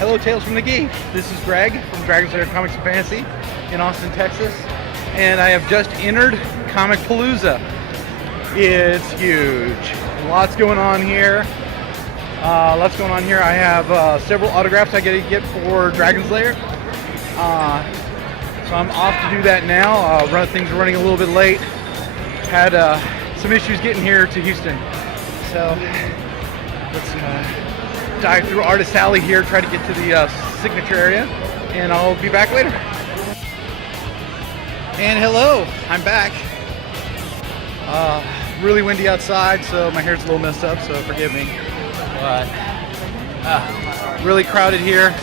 Hello, Tales from the Geek. This is Greg from Dragon's Lair Comics and Fantasy in Austin, Texas, and I have just entered Comicpalooza. It's huge. Lots going on here. I have several autographs I gotta get for Dragon's Lair. So I'm off to do that now. Things are running a little bit late. Had some issues getting here to Houston. So let's dive through Artist Alley here, try to get to the signature area, and I'll be back later. And hello, I'm back. Really windy outside, so my hair's a little messed up, so forgive me. But really crowded here.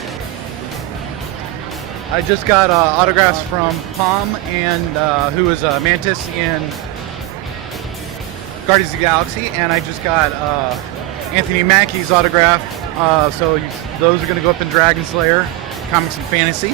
I just got autographs from Palm and who is Mantis in Guardians of the Galaxy, and I just got Anthony Mackie's autograph. So those are going to go up in Dragon's Lair Comics and Fantasy.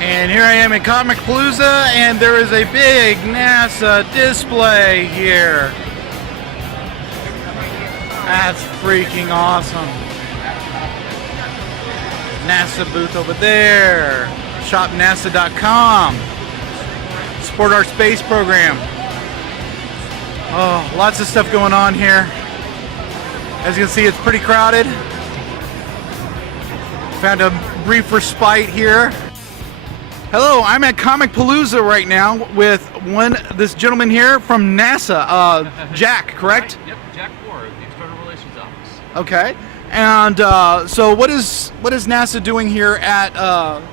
And here I am in Comicpalooza, and there is a big NASA display here. That's freaking awesome. NASA booth over there. ShopNASA.com. Support our space program. Oh, lots of stuff going on here. As you can see, it's pretty crowded. Found a brief respite here. Hello, I'm at Comicpalooza right now with this gentleman here from NASA, Jack, correct? Right. Yep, Jack Moore of the External Relations Office. Okay, and so what is NASA doing here at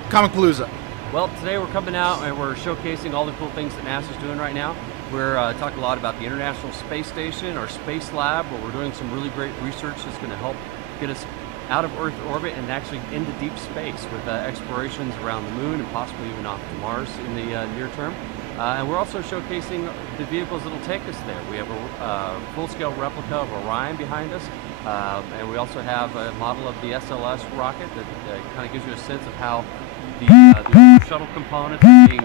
Comicpalooza? Well, today we're coming out and we're showcasing all the cool things that NASA's doing right now. We're talking a lot about the International Space Station, our Space Lab, where we're doing some really great research that's going to help get us out of Earth orbit and actually into deep space with explorations around the moon and possibly even off to Mars in the near term. And we're also showcasing the vehicles that'll take us there. We have a full-scale replica of Orion behind us, and we also have a model of the SLS rocket that kind of gives you a sense of how the shuttle components are being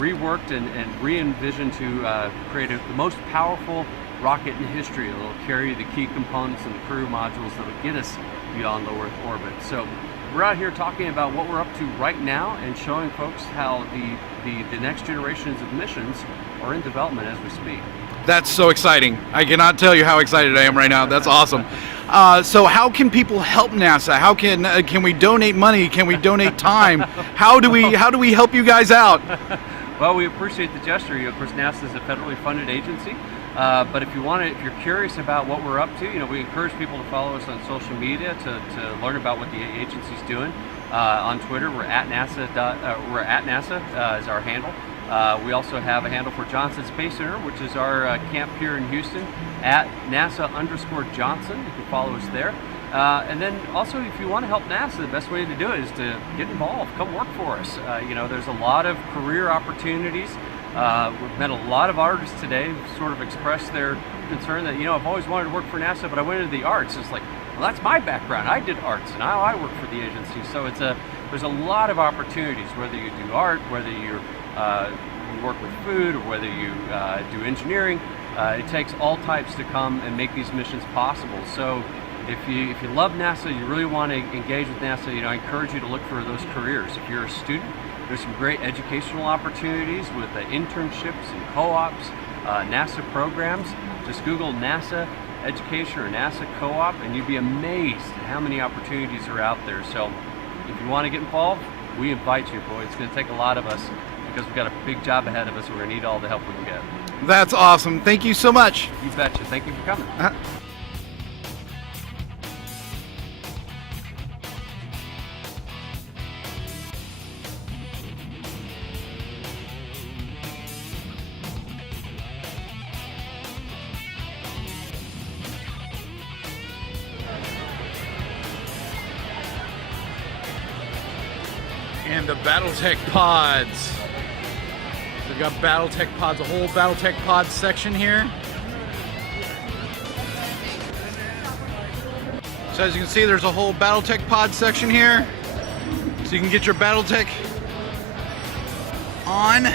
reworked and re-envisioned to create the most powerful rocket in history. It'll carry the key components and the crew modules that will get us beyond low Earth orbit. So we're out here talking about what we're up to right now and showing folks how the next generations of missions are in development as we speak. That's so exciting. I cannot tell you how excited I am right now. That's awesome. So how can people help NASA? How can we donate money? Can we donate time? How do we help you guys out? Well, we appreciate the gesture. Of course, NASA is a federally funded agency. But if you're curious about what we're up to, we encourage people to follow us on social media to learn about what the agency's doing. On Twitter, we're at NASA is our handle. We also have a handle for Johnson Space Center, which is our camp here in Houston, at NASA_Johnson. You can follow us there. And then also, if you want to help NASA, the best way to do it is to get involved. Come work for us. There's a lot of career opportunities. We've met a lot of artists today who sort of expressed their concern that, I've always wanted to work for NASA, but I went into the arts. It's like, well, that's my background. I did arts, and now I work for the agency. So there's a lot of opportunities, whether you do art, whether you work with food, or whether you do engineering. It takes all types to come and make these missions possible. So if you love NASA, you really want to engage with NASA, I encourage you to look for those careers. If you're a student, there's some great educational opportunities with internships and co-ops, NASA programs. Just Google NASA Education or NASA Co-op, and you'd be amazed at how many opportunities are out there. So if you want to get involved, we invite you. Boy, it's going to take a lot of us because we've got a big job ahead of us, and we're going to need all the help we can get. That's awesome. Thank you so much. You betcha. Thank you for coming. And the Battletech pods. We've got Battletech pods, a whole Battletech pod section here. So as you can see, there's a whole BattleTech pod section here. So you can get your BattleTech on.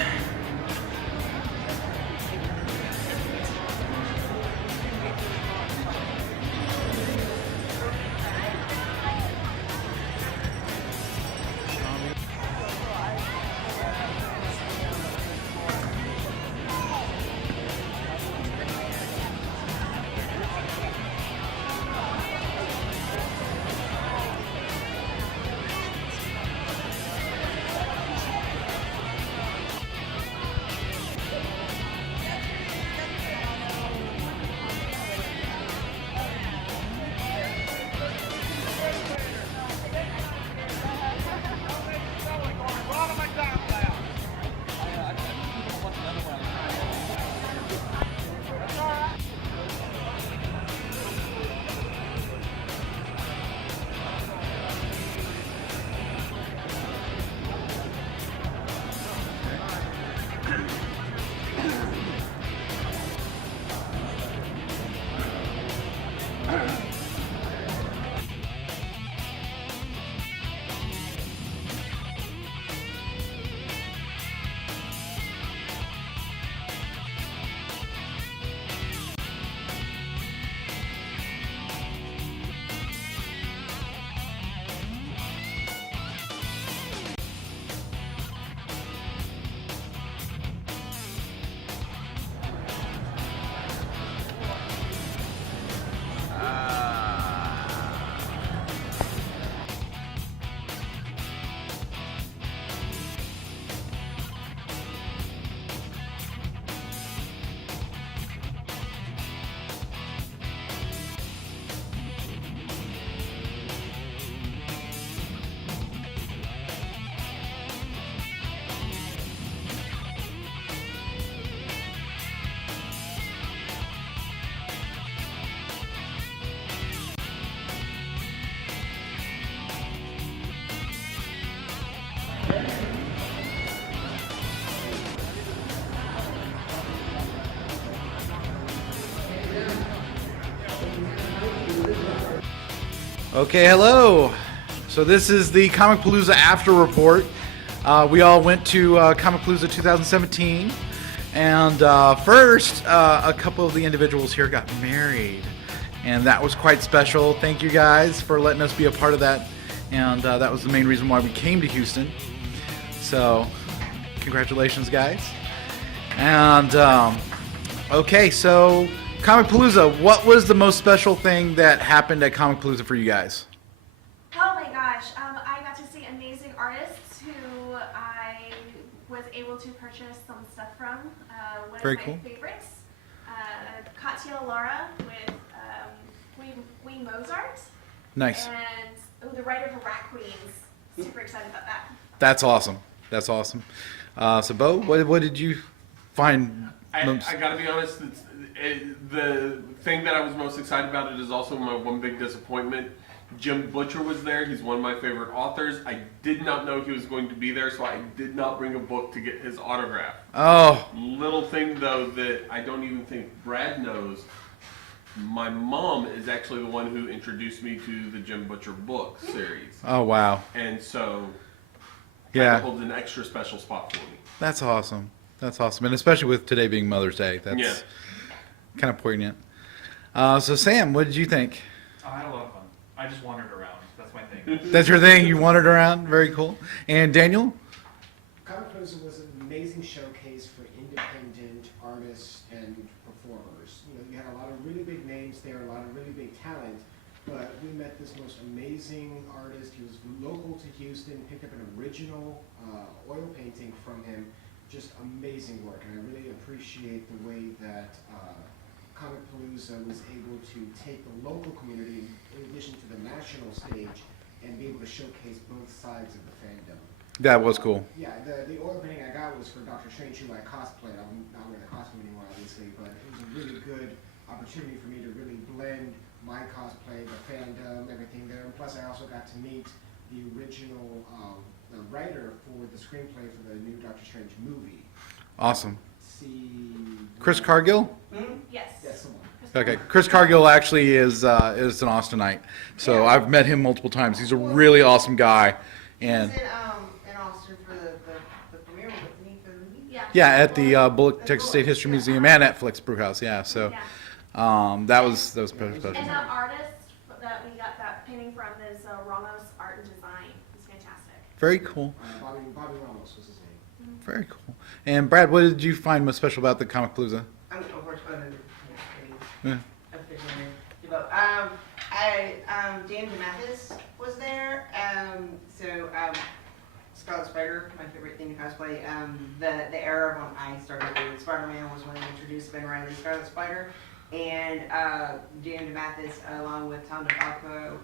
Okay, hello. So this is the Comicpalooza after report. We all went to Comicpalooza 2017, and first, a couple of the individuals here got married, and that was quite special. Thank you guys for letting us be a part of that, and that was the main reason why we came to Houston. So, congratulations, guys. And okay, so Comicpalooza, what was the most special thing that happened at Comicpalooza for you guys? Oh my gosh, I got to see amazing artists who I was able to purchase some stuff from. One Very of my cool. favorites, Katya Lara with Queen Mozart. Nice. And the writer for Rat Queens. Super excited about that. That's awesome. That's awesome. So, Bo, what did you find? I gotta be honest, the thing that I was most excited about it is also my one big disappointment. Jim Butcher was there. He's one of my favorite authors. I did not know he was going to be there, so I did not bring a book to get his autograph. Oh. Little thing, though, that I don't even think Brad knows. My mom is actually the one who introduced me to the Jim Butcher book series. Oh, wow. And so, Yeah. it holds an extra special spot for me. That's awesome. That's awesome. And especially with today being Mother's Day. That's kind of poignant. So, Sam, what did you think? Oh, I had a lot of fun. I just wandered around. That's my thing. That's your thing? You wandered around? Very cool. And Daniel? Comicpalooza was an amazing showcase for independent artists and performers. You know, you had a lot of really big names there, a lot of really big talent, but we met this most amazing artist. He was local to Houston, picked up an original oil painting from him. Just amazing work, and I really appreciate the way that Comicpalooza was able to take the local community in addition to the national stage and be able to showcase both sides of the fandom. That was cool. Yeah, the oil painting I got was for Doctor Strange, who I cosplayed. I'm not wearing the costume anymore, obviously, but it was a really good opportunity for me to really blend my cosplay, the fandom, everything there. And plus, I also got to meet the original the writer for the screenplay for the new Doctor Strange movie. Awesome. See. Chris Cargill? Yes. That's the one. Chris Okay, Chris Cargill actually is an Austinite, so I've met him multiple times. He's a really awesome guy, and He was in Austin for the premiere with me for the movie. Yeah. yeah, at the Bullock Texas State History Museum and at Flex Brewhouse. Yeah, so that was pretty special. And that artist that we got that painting from is Ramos Art and Design. It's fantastic. Very cool. Bobby Ramos was his name. Very cool. And Brad, what did you find most special about the Comicpalooza? I'm unfortunately Yeah. officially, but Dan DeMathis was there. Scarlet Spider, my favorite thing to cosplay. The era when I started doing Spider-Man was when they introduced Ben Reilly's Scarlet Spider, and Dan DeMathis, along with Tom DeFalco,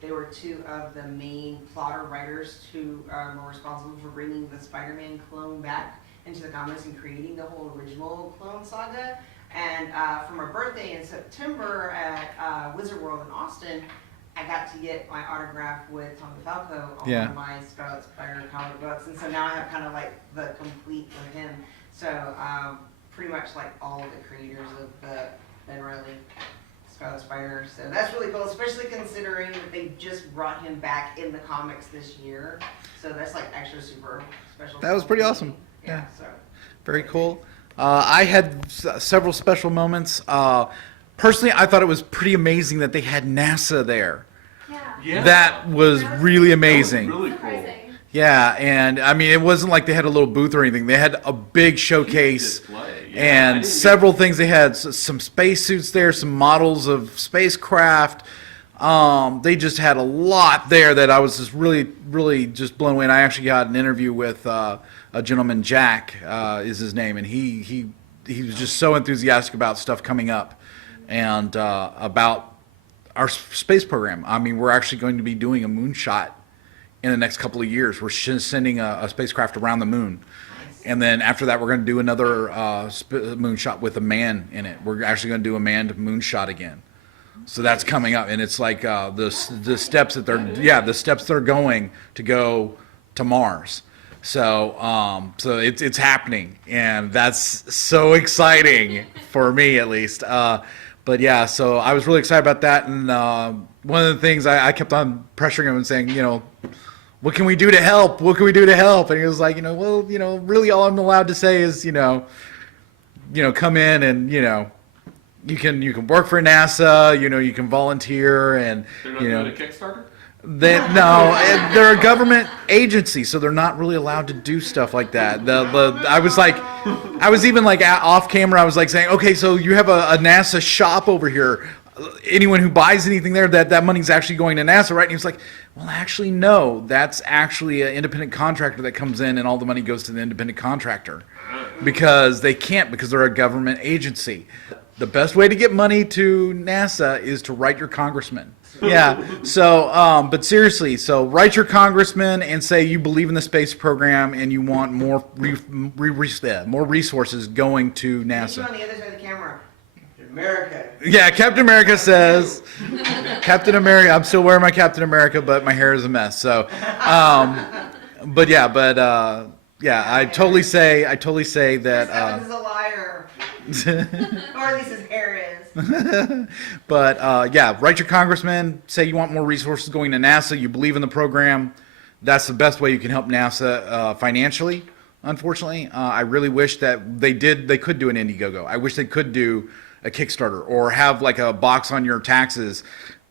they were two of the main plotter writers who were responsible for bringing the Spider-Man clone back into the comics and creating the whole original clone saga. And for my birthday in September at Wizard World in Austin, I got to get my autograph with Tom DeFalco on one of my Scarlet Spider comic books. And so now I have kind of like the complete with him. So pretty much like all of the creators of the Ben Reilly Scarlet Spider. So that's really cool, especially considering that they just brought him back in the comics this year. So that's like extra super special. That was pretty awesome. Yeah. So. Very cool. I had several special moments. Personally, I thought it was pretty amazing that they had NASA there. Yeah. That was really amazing. Really cool. Surprising. Yeah, and I mean, it wasn't like they had a little booth or anything. They had a big showcase Display. Yeah, I and didn't several things. They had some spacesuits there, some models of spacecraft. They just had a lot there that I was just really just blown away. And I actually got an interview with a gentleman, Jack is his name, and he was just so enthusiastic about stuff coming up and about our space program. I mean, we're actually going to be doing a moonshot in the next couple of years. We're sending a spacecraft around the moon. And then after that, we're going to do another moonshot with a man in it. We're actually going to do a manned moonshot again. So that's coming up, and it's like the steps that they're going to go to Mars. So it's happening, and that's so exciting for me at least. But yeah, so I was really excited about that, and one of the things I kept on pressuring him and saying, what can we do to help? What can we do to help? And he was like, really all I'm allowed to say is, come in and, you can work for NASA, you can volunteer and, They're not doing a Kickstarter? They're a government agency, so they're not really allowed to do stuff like that. I was even like off camera, I was like saying, okay, so you have a NASA shop over here. Anyone who buys anything there, that money's actually going to NASA, right? And he was like, well, actually, no. That's actually an independent contractor that comes in, and all the money goes to the independent contractor because they can't, because they're a government agency. The best way to get money to NASA is to write your congressman. Yeah. So, but seriously, so write your congressman and say you believe in the space program and you want more resources going to NASA. You on the other side of the camera. America. Yeah, Captain America says. Captain America. I'm still wearing my Captain America, but my hair is a mess. So, I totally say that. Chris Evans is a liar. Or at least his hair is. But write your congressman. Say you want more resources going to NASA. You believe in the program. That's the best way you can help NASA financially. Unfortunately, I really wish that they could do an Indiegogo. I wish they could do a Kickstarter or have like a box on your taxes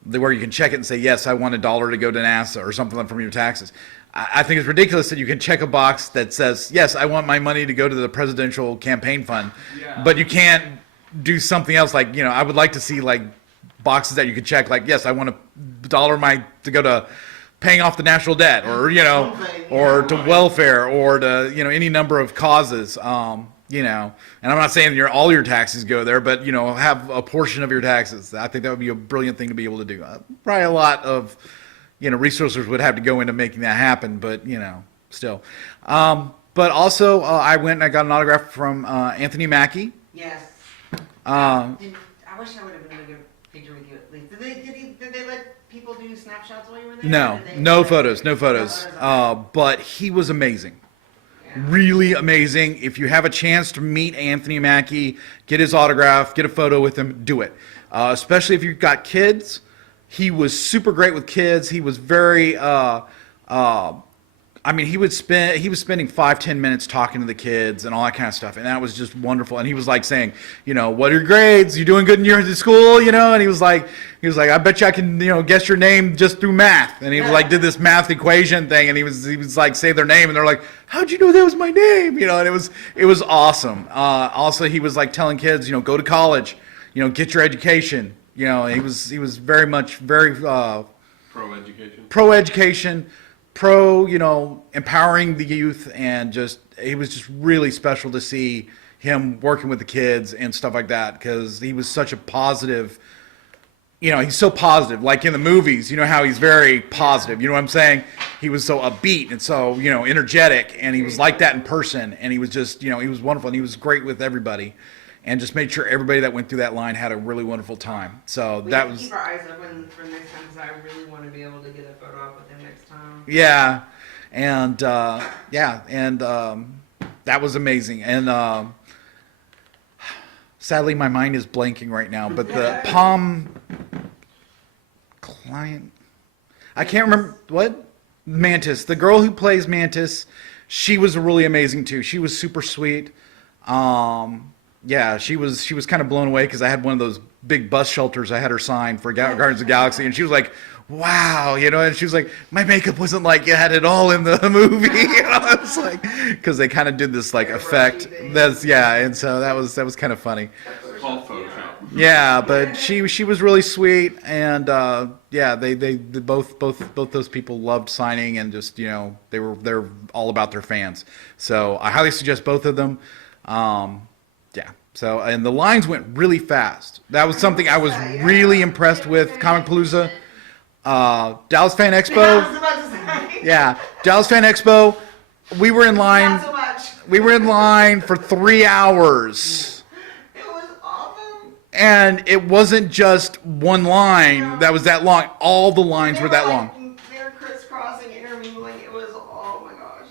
where you can check it and say, yes, I want $1 to go to NASA or something from your taxes. I think it's ridiculous that you can check a box that says, yes, I want my money to go to the presidential campaign fund, but you can't do something else. Like, I would like to see like boxes that you could check, like, yes, I want $1 to go to paying off the national debt or, or to welfare or to, any number of causes. And I'm not saying all your taxes go there, but, have a portion of your taxes. I think that would be a brilliant thing to be able to do. Probably a lot of, resources would have to go into making that happen, but, still. But also, I went and I got an autograph from Anthony Mackie. Yes. Um, I wish I would have been able to get a picture with you at least. Did they let people do snapshots while you were there? no photos. But he was amazing. Really amazing. If you have a chance to meet Anthony Mackie, get his autograph, get a photo with him, do it. Especially if you've got kids. He was super great with kids. He was very, he was spending 5-10 minutes talking to the kids and all that kind of stuff. And that was just wonderful. And he was like saying, what are your grades? You doing good in your school? And he was like, I bet you I can, guess your name just through math. And he was like, did this math equation thing. And he was like, say their name. And they're like, how'd you know that was my name? And it was awesome. Also, he was like telling kids, go to college, get your education. He was very pro education, empowering the youth, and it was just really special to see him working with the kids and stuff like that, because he was such a positive, he's so positive, like in the movies, how he's very positive, what I'm saying? He was so upbeat and so, energetic, and he was like that in person, and he was just, he was wonderful, and he was great with everybody. And just made sure everybody that went through that line had a really wonderful time. So we that have to was. Keep our eyes open for next time, because I really want to be able to get a photo op with him next time. Yeah, and that was amazing. And sadly, my mind is blanking right now. But the Palm client, I can't remember what Mantis. The girl who plays Mantis, she was really amazing too. She was super sweet. Yeah, she was kind of blown away, because I had one of those big bus shelters I had her sign for Guardians of the Galaxy, and she was like, wow, and she was like, my makeup wasn't like you had it all in the movie. It's like, because they kind of did this like effect. And so that was kind of funny. Called Photoshop. Yeah, but she was really sweet, and they both those people loved signing, and just they're all about their fans. So I highly suggest both of them. So, and the lines went really fast. That was something I was really impressed with. Comicpalooza, Dallas Fan Expo. Yeah, Dallas Fan Expo. We were in line. Not so much. We were in line for 3 hours. It was awesome. And it wasn't just one line that was that long. All the lines were that long. They were crisscrossing, intermingling. It was, oh my gosh.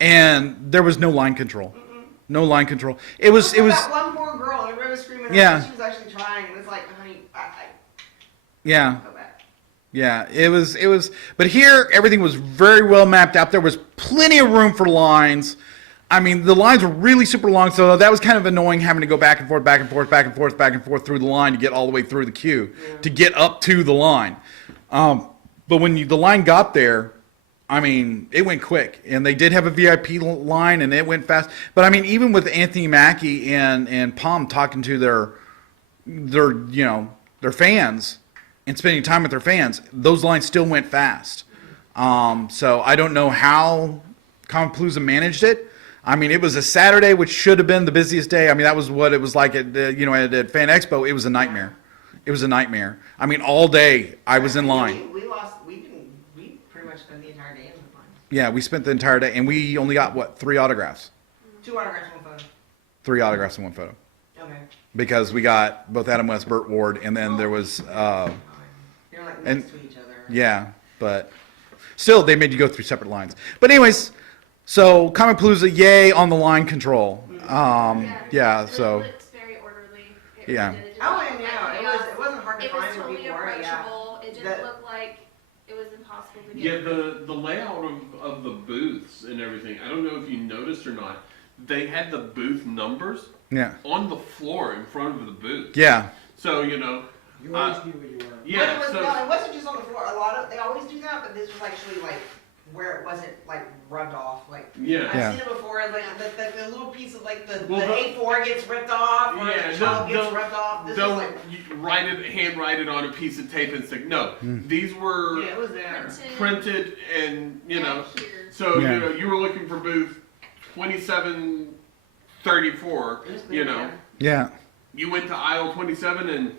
And there was no line control. No line control. It was. That one poor girl, and everybody was screaming. Yeah. She was actually trying, and it's like, honey, Yeah. go back. Yeah, it was, but here everything was very well mapped out. There was plenty of room for lines. I mean, the lines were really super long, so that was kind of annoying, having to go back and forth, back and forth, back and forth, back and forth through the line to get all the way through the queue, to get up to the line. But when the line got there, I mean, it went quick, and they did have a VIP line, and it went fast. But I mean, even with Anthony Mackie and Palm talking to their fans and spending time with their fans, those lines still went fast. So I don't know how Comicpalooza managed it. I mean, it was a Saturday, which should have been the busiest day. I mean, that was what it was like at Fan Expo. It was a nightmare. It was a nightmare. I mean, all day I was in line. We pretty much spent the entire day in the line. Yeah, we spent the entire day, and we only got 3 autographs. 2 autographs, 1 photo. 3 autographs and 1 photo. Okay. Because we got both Adam West, Burt Ward, and then there was They're like and- next to each other. yeah, but still they made you go through separate lines. But anyways, so Comicpalooza, yay on the line control. Yeah, so It looked very orderly. It Yeah. Really did. It Oh, didn't and look yeah, like it chaos. wasn't hard to It was find where totally people were. Yeah. approachable. It didn't That- look like it was impossible to Yeah, get. the layout of the booths and everything, I don't know if you noticed or not, they had the booth numbers yeah, on the floor in front of the booth. yeah, So, You always knew where you were. yeah, But so, it wasn't just on the floor. They always do that, but this was actually like where it wasn't like rubbed off. Like yeah. I've Yeah. seen it before. Like the little piece of like the Well, A4 gets ripped off, or Yeah, the chalk they'll- gets ripped off. This was Don't like hand write it on a piece of tape and stick. No, these were yeah, it was there. printed and, And here. so, Yeah. you were looking for booth 2734, It was clear, yeah. yeah. you went to aisle 27 and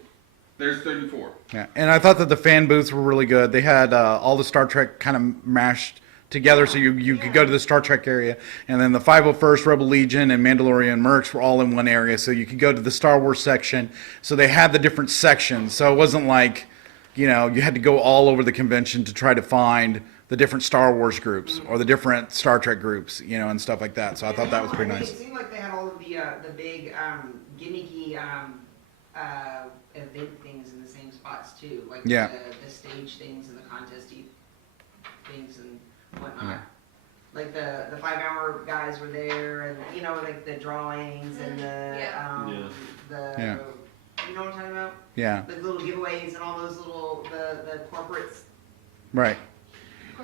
there's 34. Yeah, and I thought that the fan booths were really good. They had all the Star Trek kind of mashed together, so you could go to the Star Trek area, and then the 501st Rebel Legion and Mandalorian Mercs were all in one area, so you could go to the Star Wars section. So they had the different sections, so it wasn't like, you had to go all over the convention to try to find the different Star Wars groups or the different Star Trek groups, you know, and stuff like that. So I thought that was pretty nice. It seemed like they had all of the big gimmicky event things in the same spots too, like Yeah. the stage things and the contesty things and whatnot. Yeah. Like the 5-hour guys were there, and you know, like the drawings and the Yeah. you know what I'm talking about? Yeah, The little giveaways and all those little the corporates. right.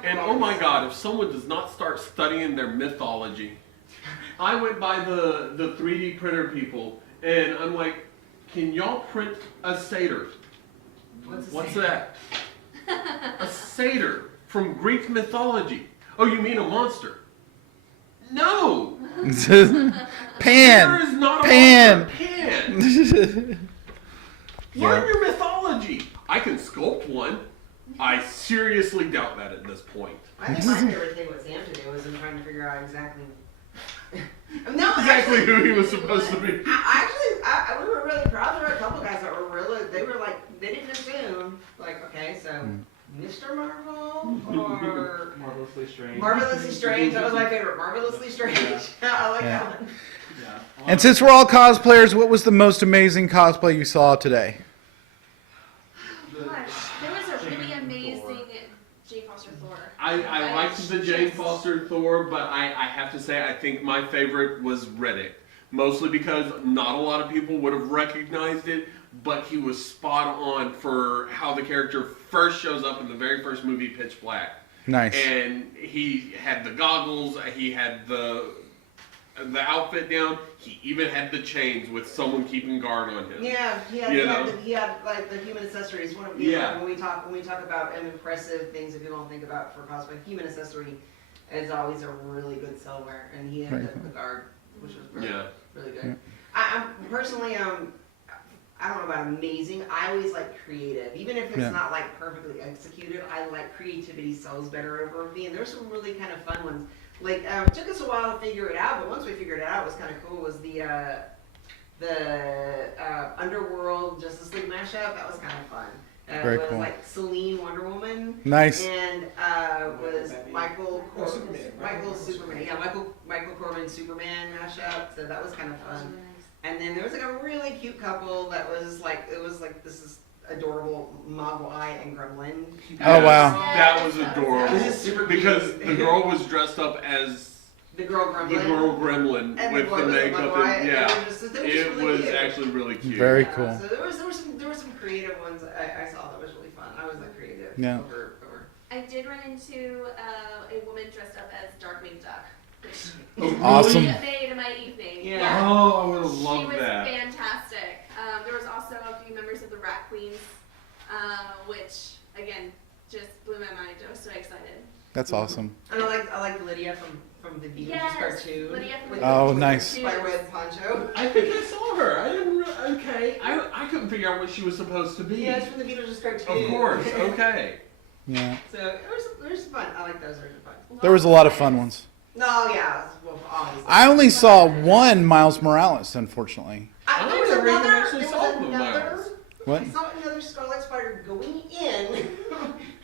And oh my God, if someone does not start studying their mythology, I went by the 3D printer people, and I'm like, can y'all print a satyr? What's that? A satyr from Greek mythology. Oh, you mean a monster? No! There Pan. is not a Pan. monster. Pan! Yeah. Learn your mythology. I can sculpt one. I seriously doubt that at this point. I think my favorite thing with Sam today was him trying to figure out exactly. No, Exactly who he was supposed to be. We were really proud. There were a couple guys that were really. They were like, they didn't assume. Like, okay, so Mr. Marvel or Marvelously Strange. Marvelously Strange. That was my favorite. Marvelously Strange. I like Yeah. that one. Yeah. And since we're all cosplayers, what was the most amazing cosplay you saw today? Gosh, there was a really amazing Jane Foster Thor. I liked the Jane Foster Thor, but I have to say I think my favorite was Riddick. Mostly because not a lot of people would have recognized it, but he was spot on for how the character first shows up in the very first movie, Pitch Black. Nice. And he had the goggles, he had the outfit down, he even had the chains with someone keeping guard on him. Yeah, he had like the human accessories. One of Yeah. when we talk about impressive things that people don't think about for cosplay, human accessory is always a really good seller, and he had the guard, which was really, really good. I'm personally I don't know about amazing. I always like creative, even if it's not like perfectly executed. I like creativity sells better over me, and there's some really kind of fun ones. Like it took us a while to figure it out, but once we figured it out, it was kind of cool. Was the Underworld Justice League mashup? That was kind of fun. Very it was cool. like Celine Wonder Woman. Nice. And was Michael Superman. Yeah, Michael Corbin Superman mashup. So that was kind of fun. And then there was like a really cute couple that was like, it was like, this is adorable Mogwai and Gremlin. Oh, wow. That was adorable. This is super cute. Because the girl was dressed up as The girl Gremlin. the girl gremlin And with the boy the was makeup Mogwai, and and yeah. they were just It really was cute. actually really cute. Very cool. So there were some creative ones I saw that was really fun. I was like creative. Yeah. Over. I did run into a woman dressed up as Darkwing Duck, which Awesome. made my evening. Yeah. Oh, I would have She loved was that. fantastic. There was also a few members of the Rat Queens, which again just blew my mind. I was so excited. That's awesome. And I like Lydia from the Beetlejuice Yes, cartoon. Lydia from with the Oh, the nice. spiderweb poncho. I think I saw her. I didn't. Okay. I couldn't figure out what she was supposed to be. Yeah, it's from the Beetlejuice cartoon. Of course. Okay. Yeah. So there's some fun. I like those. They're fun. There was a lot of fun ones. No, yeah. Well, obviously. I only saw one Miles Morales, unfortunately. I There was never even another. actually There saw was the another. Miles. What? I saw another Scarlet Spider going in,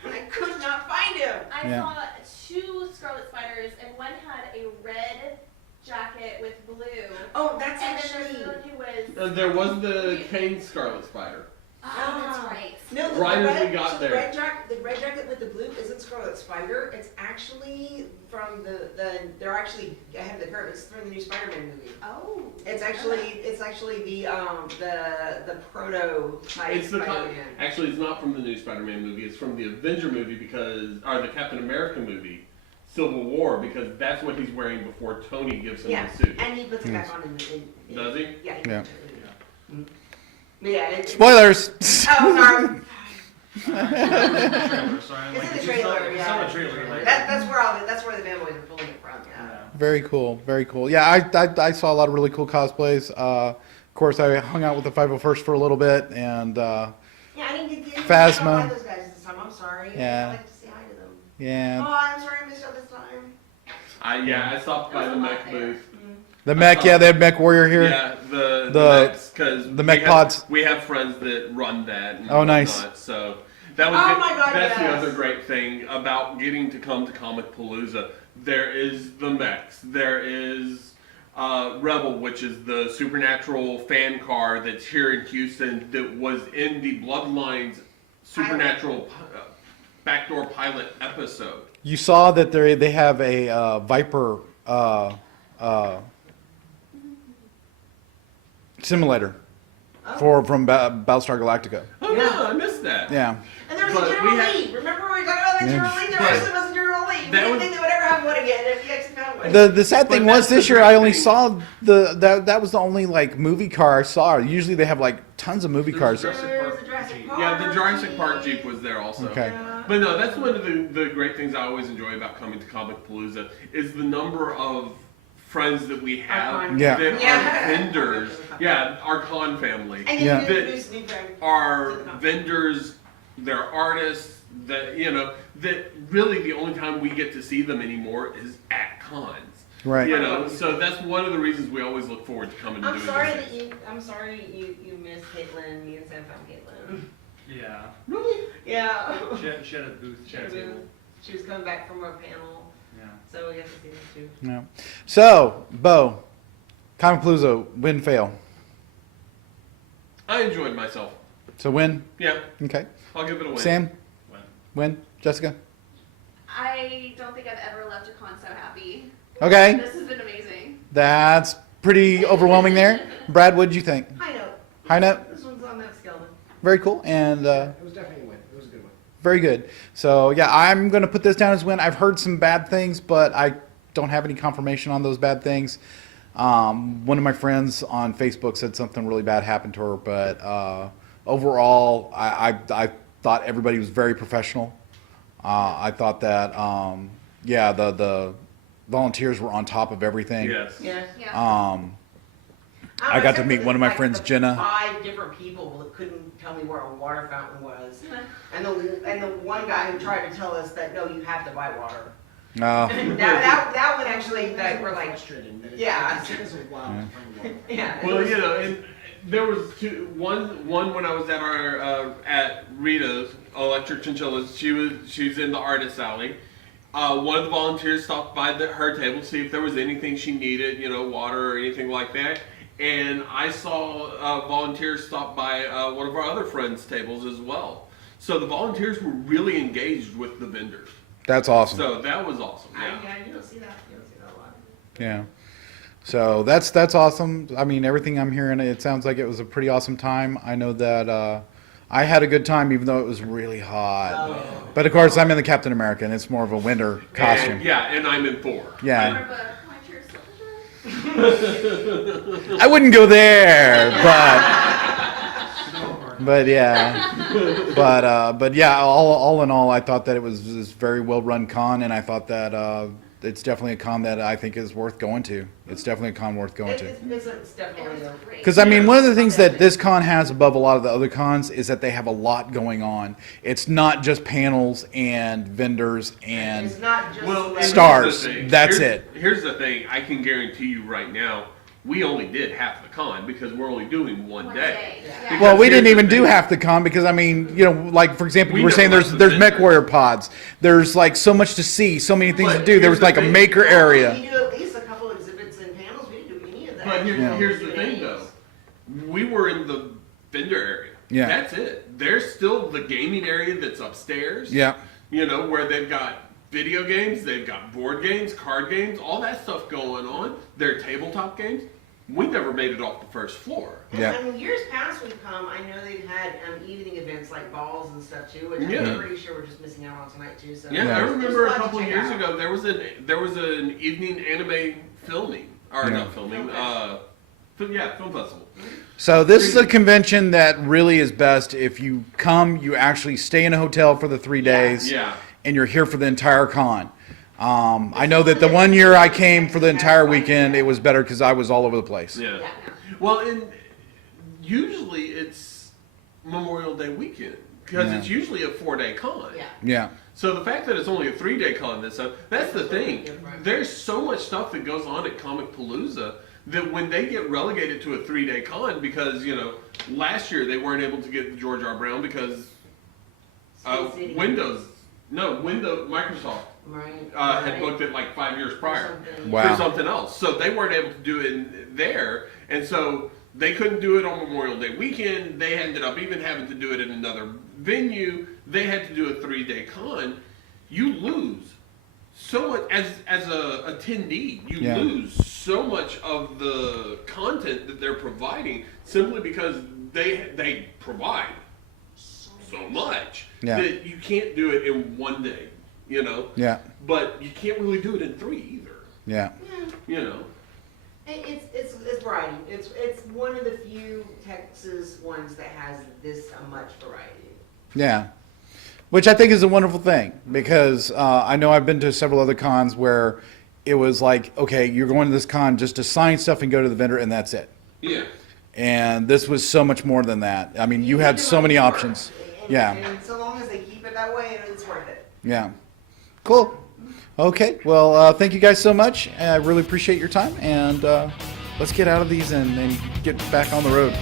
and I could not find him. I Yeah. saw two Scarlet Spiders, and one had a red jacket with blue. Oh, that's And then actually. there's the one who was. There was the Kane Scarlet Spider. Oh, that's right. No, Right the as we red, got so there. The red jacket with the blue isn't Scarlet Spider. It's actually from they're actually ahead of the curve. It's from the new Spider-Man movie. Oh. It's actually the prototype It's the Spider-Man. actually it's not from the new Spider-Man movie. It's from the Avenger movie or the Captain America movie, Civil War, because that's what he's wearing before Tony gives him Yeah, the suit. and he puts it back on in Does he? Yeah. Yeah. But yeah. Spoilers. Oh, sorry. Sorry, It's like, in the it's trailer, It's yeah. on the trailer. Like, That's where the fanboys are pulling it from. Yeah. yeah. Very cool. Very cool. Yeah, I saw a lot of really cool cosplays. Of course, I hung out with the 501st for a little bit, and Yeah, I didn't get to Phasma. hi those guys this time. I'm sorry. Yeah. I'd like to say hi to them. yeah, Oh, I'm sorry I missed you this time. I stopped by There the was a mech lot there. booth. the mech. Yeah, they had Mech Warrior here. Yeah, the The- mechs, because the mech pods. We have friends that run that. And Oh, nice. whatnot, so That was Oh my God, that's the yes. other great thing about getting to come to Comicpalooza. There is the mechs. There is Rebel, which is the supernatural fan car that's here in Houston that was in the Bloodlines supernatural backdoor pilot episode. You saw that they have a Viper simulator from Battlestar Galactica. Oh no, I missed that. Yeah. And there was But a we General had- Lee. Remember when we talked about that General Lee? There But actually was a General Lee. We that didn't was- think they would ever have one again if you actually found one. The sad thing But was that's this the year great I only thing. saw that was the only like movie car I saw. Usually they have like tons of movie cars. There's a Jurassic Park. Yeah, the Jurassic Park Jeep was there also. Okay. But no, that's one of the great things I always enjoy about coming to Comicpalooza is the number of friends that we have Yeah. that Yeah. are vendors. Yeah, our con family. And Yeah. you introduce new friends. Are vendors, they're artists, that that really the only time we get to see them anymore is at cons. Right. So that's one of the reasons we always look forward to coming to I'm doing sorry these that things. I'm sorry you missed Caitlin. Me and Sam found Caitlin. Yeah. Really? Yeah. She had a booth, she had a table. She was coming back from a panel, Yeah. so we got to see them too. Yeah. So, Bo, Comicpalooza, win, fail. I enjoyed myself. So win. Yeah, Okay. I'll give it a win. Sam, When? win. Jessica. I don't think I've ever left a con so happy. Okay. This has been amazing. That's pretty overwhelming there. Brad, what did you think? High note. High note. This one's on that scale. Very cool. And It was definitely a win. It was a good one. very good. So yeah, I'm going to put this down as win. I've heard some bad things, but I don't have any confirmation on those bad things. One of my friends on Facebook said something really bad happened to her, but overall, I thought everybody was very professional. I thought that the volunteers were on top of everything. Yes. Yeah. Yeah. I got to meet one of my friends, Jenna. 5 different people that couldn't tell me where a water fountain was, and the one guy who tried to tell us that no, you have to buy water. That one actually that we're like, Frustrating that yeah. it takes a while to find water. yeah. it Well, was- and there was one when I was at our at Rita's Electric Chinchillas. She's in the artist alley. One of the volunteers stopped by her table to see if there was anything she needed, water or anything like that. And I saw volunteers stop by one of our other friends' tables as well. So the volunteers were really engaged with the vendors. That's awesome. So that was awesome. Yeah. You don't see that. You don't see that a lot. Yeah. So that's awesome. I mean, everything I'm hearing, it sounds like it was a pretty awesome time. I know that I had a good time, even though it was really hot. Oh. But of course, I'm in the Captain America, and it's more of a winter costume. And I'm in Thor. Yeah. More of a my chair silver. I wouldn't go there, but yeah, but yeah. All in all, I thought that it was this very well run con, and I thought that it's definitely a con that I think is worth going to. It's definitely a con worth going to. It's definitely though. Great. Because I mean, one of the things that this con has above a lot of the other cons is that they have a lot going on. It's not just panels and vendors and It's not just Well, that- and Stars. here's the thing. That's Here's- it. Here's the thing. I can guarantee you right now, we only did half the con because we're only doing one day. Yeah. well, we Here's didn't the even do thing. half the con because I mean, like for example, We you were saying know there's lots of Mech vendors. Warrior pods. There's like so much to see, so many things But to do. There here's was the like a thing. maker area. We do at least a couple exhibits and panels. We didn't do any of that. But Yeah. here's the thing, though. We were in the vendor area. Yeah. That's it. There's still the gaming area that's upstairs. Yeah. Where they've got video games, they've got board games, card games, all that stuff going on. Their tabletop games. We never made it off the first floor. Yeah. And in years past we've come, I know they've had evening events like balls and stuff too, which Yeah. I'm pretty sure we're just missing out on tonight too. So Yeah, Yeah. I There's remember a lot to couple of check years out. ago there was an evening anime filming, or Yeah. not filming, Film film festival. So this is a convention that really is best if you come, you actually stay in a hotel for the 3 days, Yeah. and you're here for the entire con. I know that the one year I came for the entire weekend, it was better because I was all over the place. Yeah. Yeah. Well, and usually it's Memorial Day weekend because Yeah. it's usually a 4-day con. Yeah. Yeah. So the fact that it's only a 3-day con this time, that's the That's totally thing. different. There's so much stuff that goes on at Comicpalooza that when they get relegated to a 3-day con, because last year they weren't able to get George R. Brown because City. Microsoft Right. had booked it like 5 years prior Wow. for something else. So they weren't able to do it there, and so they couldn't do it on Memorial Day weekend. They ended up even having to do it in another venue. They had to do a 3-day con. You lose so much as a attendee. You Yeah. lose so much of the content that they're providing simply because they provide so much Yeah. that you can't do it in 1 day. You know. Yeah. But you can't really do it in 3 either. Yeah. You know. It's variety. It's one of the few Texas ones that has this much variety. Yeah. Which I think is a wonderful thing because I know I've been to several other cons where it was like, okay, you're going to this con just to sign stuff and go to the vendor and that's it. Yeah. And this was so much more than that. I mean, you had so many options. Yeah. And so long as they keep it that way, it's worth it. Yeah. Cool. Okay. Well, thank you guys so much. I really appreciate your time. And let's get out of these and get back on the road.